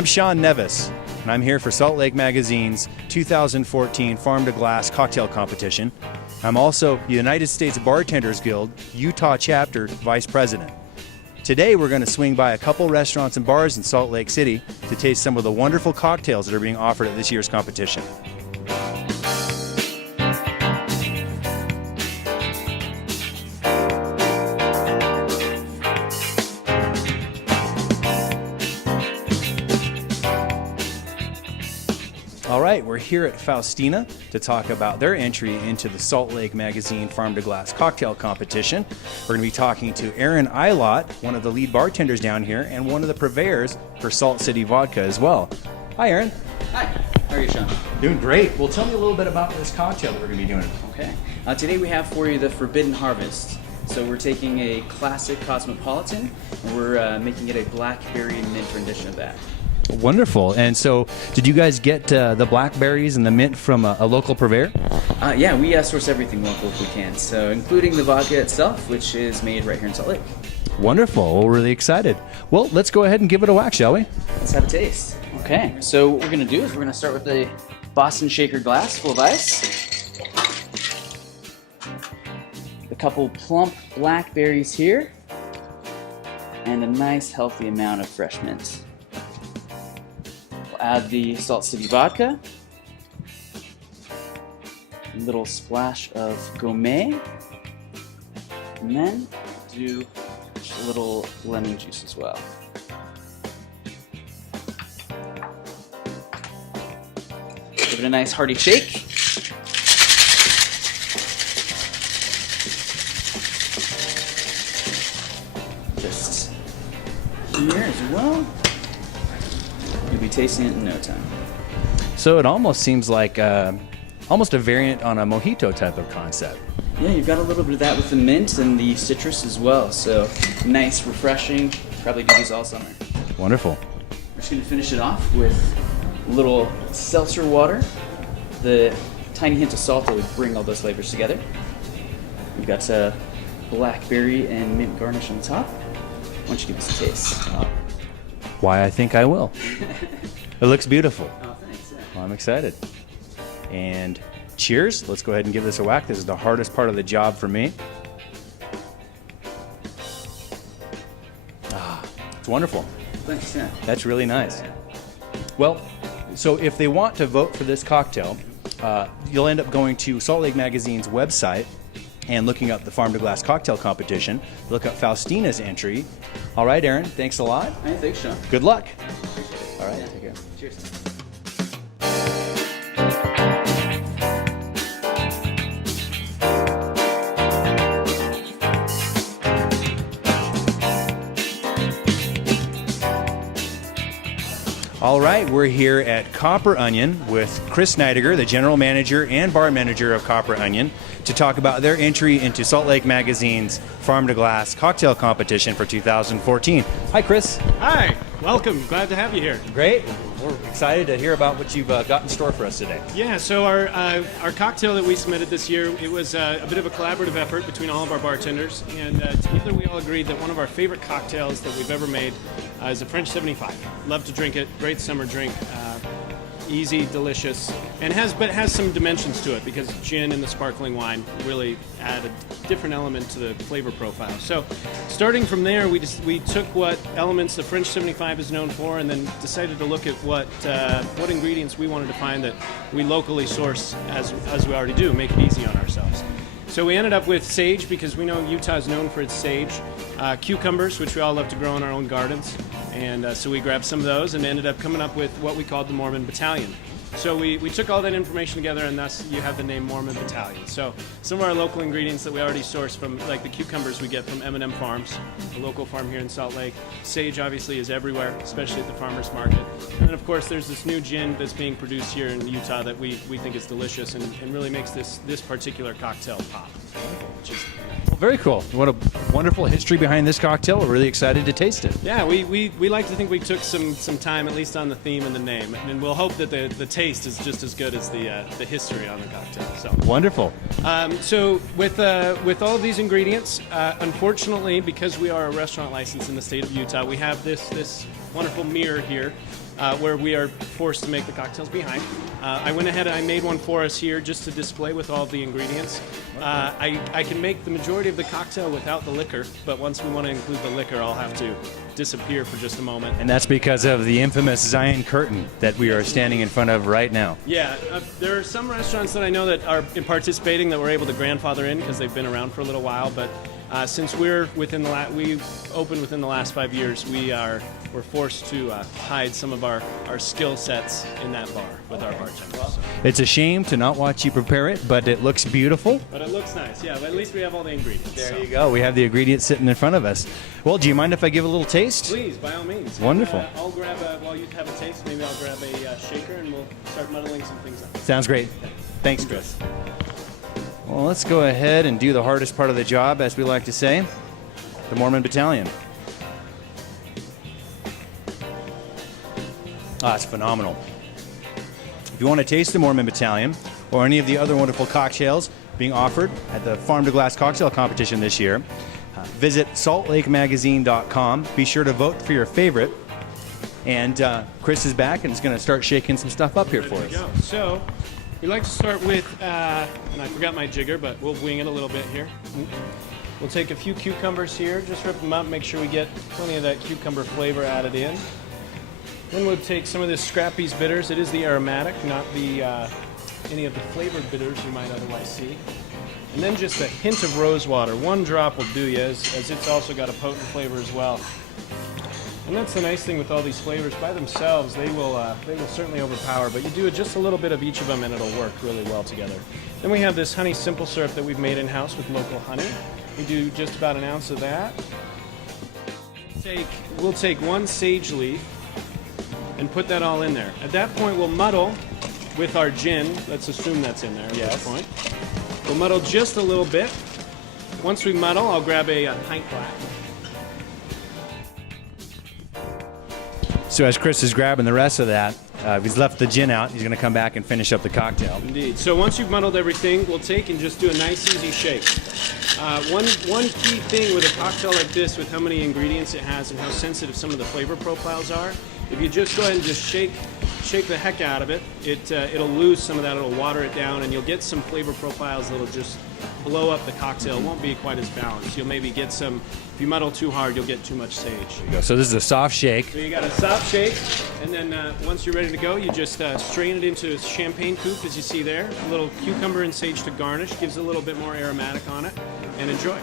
I'm Sean Nevis, and I'm here for Salt Lake Magazine's 2014 Farm to Glass Cocktail Competition. I'm also the United States Bartenders Guild Utah Chapter Vice President. Today we're going to swing by a couple restaurants and bars in Salt Lake City to taste some of the wonderful cocktails that are being offered at this year's competition. All right, we're here at Faustina to talk about their entry into the Salt Lake Magazine Farm to Glass Cocktail Competition. We're going to be talking to Aaron Eilot, one of the lead bartenders down here, and one of the purveyors for Salt City Vodka as well. Hi, Aaron. Hi, how are you, Sean? Doing great. Well, tell me a little bit about this cocktail that we're going to be doing. Okay. Today we have for you the Forbidden Harvest. So we're taking a classic Cosmopolitan, and we're making it a blackberry mint rendition of that. Wonderful. And so, did you guys get the blackberries and the mint from a local purveyor? Yeah, we source everything local if we can, so including the vodka itself, which is made right here in Salt Lake. Wonderful. Well, we're really excited. Well, let's go ahead and give it a whack, shall we? Let's have a taste. Okay, so what we're going to do is we're going to start with a Boston shaker glass full of ice. A couple plump blackberries here, and a nice healthy amount of fresh mint. Add the Salt City vodka, a little splash of gourmet, and then do a little lemon juice as well. Give it a nice hearty shake. Just here as well. You'll be tasting it in no time. So it almost seems like almost a variant on a mojito type of concept. Yeah, you've got a little bit of that with the mint and the citrus as well. So nice, refreshing. Probably do these all summer. Wonderful. We're just going to finish it off with a little seltzer water. The tiny hint of salt that would bring all those flavors together. We've got blackberry and mint garnish on top. Why don't you give us a taste? Why, I think I will. It looks beautiful. Oh, thanks. Yeah. Well, I'm excited. And cheers. Let's go ahead and give this a whack. This is the hardest part of the job for me. It's wonderful. Thanks, yeah. That's really nice. Well, so if they want to vote for this cocktail, you'll end up going to Salt Lake Magazine's website and looking up the Farm to Glass Cocktail Competition. Look up Faustina's entry. All right, Aaron, thanks a lot. Hey, thanks, Sean. Good luck. Appreciate it. All right, Yeah. take care. Cheers. All right, we're here at Copper Onion with Chris Neidiger, the general manager and bar manager of Copper Onion, to talk about their entry into Salt Lake Magazine's Farm to Glass Cocktail Competition for 2014. Hi, Chris. Hi, welcome. Glad to have you here. Great. We're excited to hear about what you've got in store for us today. Yeah, so our cocktail that we submitted this year, it was a bit of a collaborative effort between all of our bartenders, and together we all agreed that one of our favorite cocktails that we've ever made is a French 75. Love to drink it. Great summer drink. Easy, delicious, and has some dimensions to it because gin and the sparkling wine really add a different element to the flavor profile. So, starting from there, we took what elements the French 75 is known for, and then decided to look at what ingredients we wanted to find that we locally source as we already do, make it easy on ourselves. So we ended up with sage because we know Utah is known for its sage, cucumbers, which we all love to grow in our own gardens. And so we grabbed some of those and ended up coming up with what we called the Mormon Battalion. So we took all that information together, and thus you have the name Mormon Battalion. So some of our local ingredients that we already source from, like the cucumbers we get from M&M Farms, a local farm here in Salt Lake. Sage obviously is everywhere, especially at the farmers market. And then of course there's this new gin that's being produced here in Utah that we think is delicious and really makes this particular cocktail pop. Well, very cool. What a wonderful history behind this cocktail. We're really excited to taste it. Yeah, we like to think we took some time at least on the theme and the name, and we'll hope that the taste is just as good as the history on the cocktail. So wonderful. So with all of these ingredients, unfortunately, because we are a restaurant license in the state of Utah, we have this wonderful mirror here. where we are forced to make the cocktails behind. I went ahead and I made one for us here just to display with all of the ingredients. I can make the majority of the cocktail without the liquor, but once we want to include the liquor, I'll have to disappear for just a moment. And that's because of the infamous Zion curtain that we are standing in front of right now. Yeah, there are some restaurants that I know that are participating that we're able to grandfather in because they've been around for a little while, but since we're we opened within the last 5 years, we're forced to hide some of our skill sets in that bar with our bartenders. It's a shame to not watch you prepare it, but it looks beautiful. But it looks nice, yeah. But at least we have all the ingredients. There you go. We have the ingredients sitting in front of us. Well, do you mind if I give a little taste? Please, by all means. Wonderful. I'll grab while you have a taste, maybe I'll grab a shaker and we'll start muddling some things up. Sounds great. Thanks, Chris. Well, let's go ahead and do the hardest part of the job, as we like to say, the Mormon Battalion. Ah, it's phenomenal. If you want to taste the Mormon Battalion or any of the other wonderful cocktails being offered at the Farm to Glass cocktail competition this year, visit saltlakemagazine.com. Be sure to vote for your favorite. And Chris is back and is going to start shaking some stuff up here for us. Go. So, we like to start with, and I forgot my jigger, but we'll wing it a little bit here. We'll take a few cucumbers here, just rip them up, make sure we get plenty of that cucumber flavor added in. Then we'll take some of this Scrappy's bitters. It is the aromatic, not the any of the flavored bitters you might otherwise see. And then just a hint of rose water. 1 drop will do you, as it's also got a potent flavor as well. And that's the nice thing with all these flavors. By themselves, they will certainly overpower, but you do just a little bit of each of them and it'll work really well together. Then we have this honey simple syrup that we've made in-house with local honey. We do just about an ounce of that. We'll take 1 sage leaf and put that all in there. At that point, we'll muddle with our gin. Let's assume that's in there at this point. We'll muddle just a little bit. Once we muddle, I'll grab a pint glass. So as Chris is grabbing the rest of that, he's left the gin out. He's going to come back and finish up the cocktail. Indeed. So once you've muddled everything, we'll take and just do a nice, easy shake. One key thing with a cocktail like this, with how many ingredients it has and how sensitive some of the flavor profiles are, if you just go ahead and just shake the heck out of it, it'll lose some of that, it'll water it down, and you'll get some flavor profiles that'll just blow up the cocktail. It won't be quite as balanced. You'll maybe get some, if you muddle too hard, you'll get too much sage. So this is a soft shake. So you got a soft shake, and then once you're ready to go, you just strain it into a champagne coupe, as you see there. A little cucumber and sage to garnish, gives a little bit more aromatic on it, and enjoy.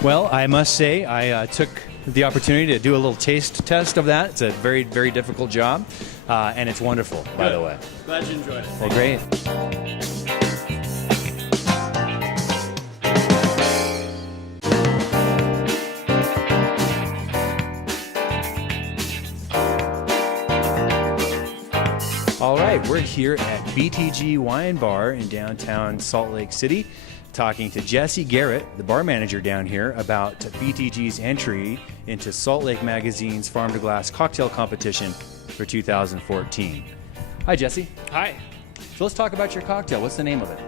Well, I must say, I took the opportunity to do a little taste test of that. It's a very, very difficult job, and it's wonderful, by the way. Glad you enjoyed it. Well, great. All right, we're here at BTG Wine Bar in downtown Salt Lake City, talking to Jesse Garrett, the bar manager down here, about BTG's entry into Salt Lake Magazine's Farm to Glass cocktail competition for 2014. Hi, Jesse. Hi. So let's talk about your cocktail. What's the name of it?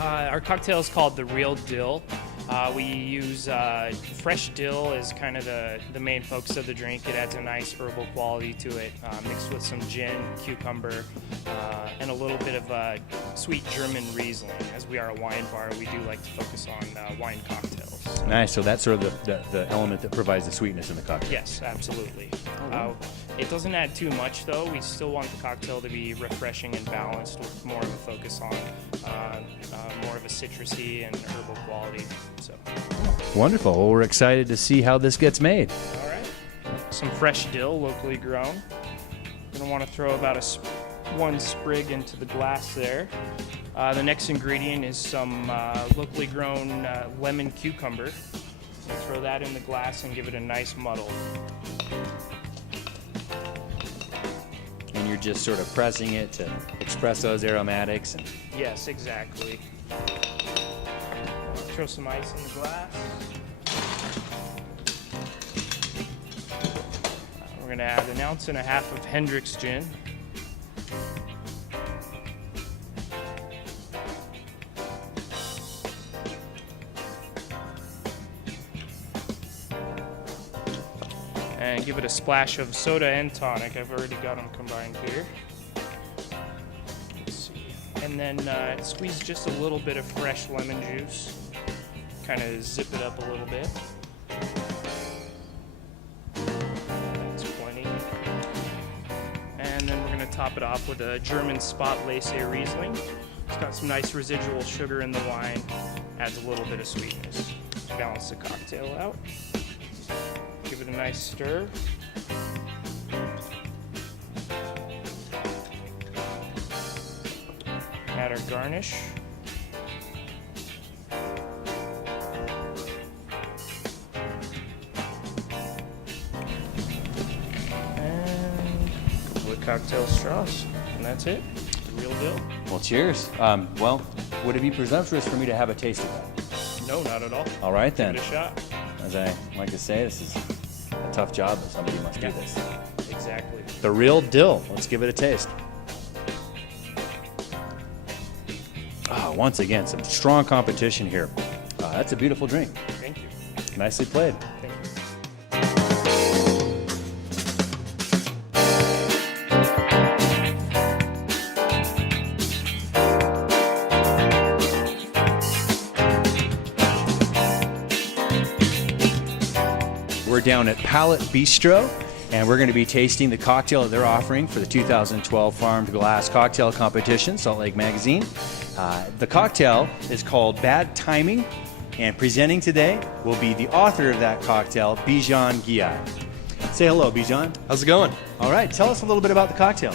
Our cocktail is called the Real Dill. We use fresh dill as kind of the main focus of the drink. It adds a nice herbal quality to it, mixed with some gin, cucumber, and a little bit of sweet German Riesling. As we are a wine bar, we do like to focus on wine cocktails. Nice. So that's sort of the element that provides the sweetness in the cocktail. Yes, absolutely. It doesn't add too much, though. We still want the cocktail to be refreshing and balanced, with more of a focus on more of a citrusy and herbal quality. So. Wonderful. Well, we're excited to see how this gets made. All right. Some fresh dill, locally grown. Gonna want to throw about one sprig into the glass there. The next ingredient is some locally grown lemon cucumber. Throw that in the glass and give it a nice muddle. And you're just sort of pressing it to express those aromatics. Yes, exactly. Throw some ice in the glass. We're going to add 1.5 ounces of Hendrick's gin. and give it a splash of soda and tonic. I've already got them combined here. Let's see. And then squeeze just a little bit of fresh lemon juice. Kind of zip it up a little bit. That's plenty. And then we're going to top it off with a German Spot Lace Riesling. It's got some nice residual sugar in the wine. Adds a little bit of sweetness. Balance the cocktail out. Give it a nice stir. Add our garnish. And a couple of cocktail straws. And that's it. The Real Dill. Well, cheers. Well, would it be presumptuous for me to have a taste of that? No, not at all. All right, then. Give it a shot. As I like to say, this is a tough job, but somebody must do this. Exactly. The Real Dill. Let's give it a taste. Once again, some strong competition here. That's a beautiful drink. Thank you. Nicely played. Thank you. We're down at Palette Bistro, and we're going to be tasting the cocktail that they're offering for the 2012 Farm to Glass Cocktail Competition, Salt Lake Magazine. The cocktail is called Bad Timing, and presenting today will be the author of that cocktail, Bijan Giai. Say hello, Bijan. How's it going? All right, tell us a little bit about the cocktail.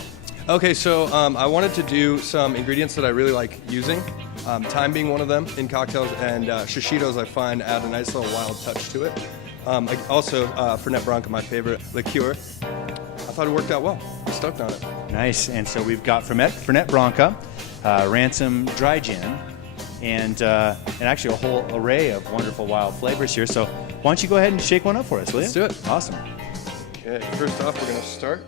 Okay, so I wanted to do some ingredients that I really like using. Thyme being one of them in cocktails, and shishitos I find add a nice little wild touch to it. Also, Fernet Branca, my favorite liqueur. I thought it worked out well. I'm stoked on it. Nice, and so we've got Fernet Branca, Ransom Dry Gin, and actually a whole array of wonderful wild flavors here. So why don't you go ahead and shake one up for us, will you? Let's do it. Awesome. Okay, first off, we're going to start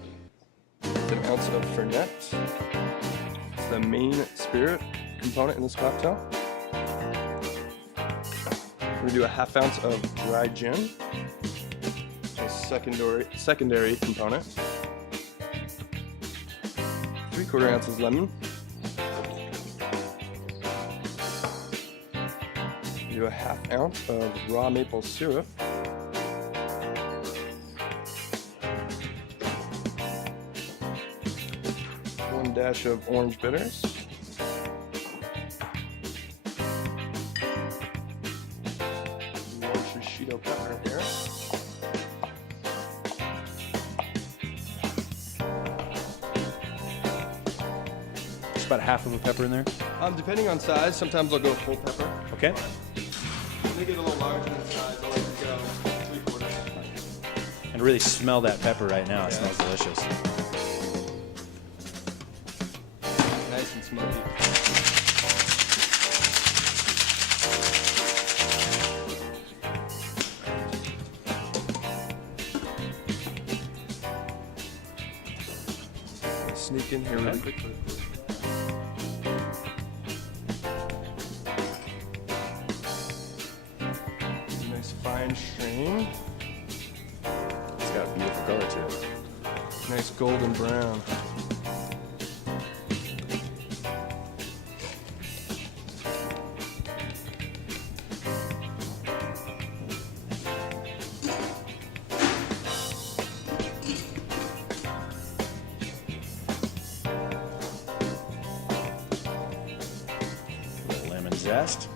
with an ounce of Fernet. It's the main spirit component in this cocktail. We're going to do a half ounce of dry gin, a secondary component. 3/4 ounces lemon. Do a half ounce of raw maple syrup. One dash of orange bitters. One shishito pepper here. Just about half of a pepper in there. Depending on size, sometimes I'll go full pepper. Okay. When they get a little larger in size, I like to go 3/4. And really smell that pepper right now. It smells delicious. Nice and smoky. Sneak in here really quickly. Nice fine strain. It's got a beautiful color to it. Nice golden brown. Little lemon zest.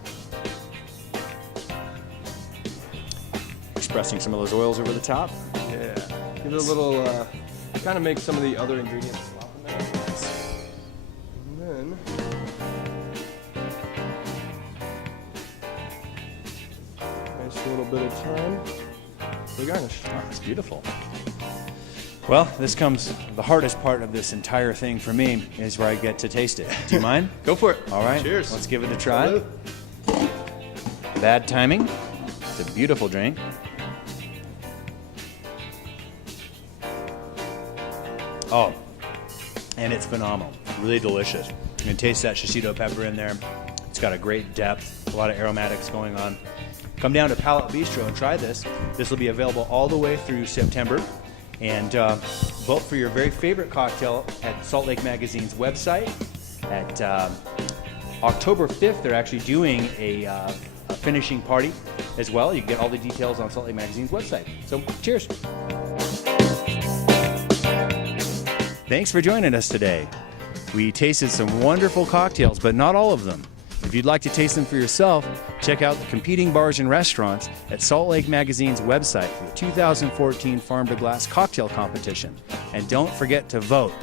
Expressing some of those oils over the top. Yeah. Give it a little, kind of make some of the other ingredients pop in there. And then, nice little bit of thyme for the garnish. Oh, it's beautiful. Well, this comes, the hardest part of this entire thing for me is where I get to taste it. Do you mind? Go for it. All right. Cheers. Let's give it a try. Salute. Bad Timing. It's a beautiful drink. Oh, and it's phenomenal. Really delicious. You can taste that shishito pepper in there. It's got a great depth, a lot of aromatics going on. Come down to Palette Bistro and try this. This will be available all the way through September. And vote for your very favorite cocktail at Salt Lake Magazine's website. At October 5th, they're actually doing a finishing party as well. You can get all the details on Salt Lake Magazine's website. So, cheers. Thanks for joining us today. We tasted some wonderful cocktails, but not all of them. If you'd like to taste them for yourself, check out the competing bars and restaurants at Salt Lake Magazine's website for the 2014 Farm to Glass Cocktail Competition. And don't forget to vote.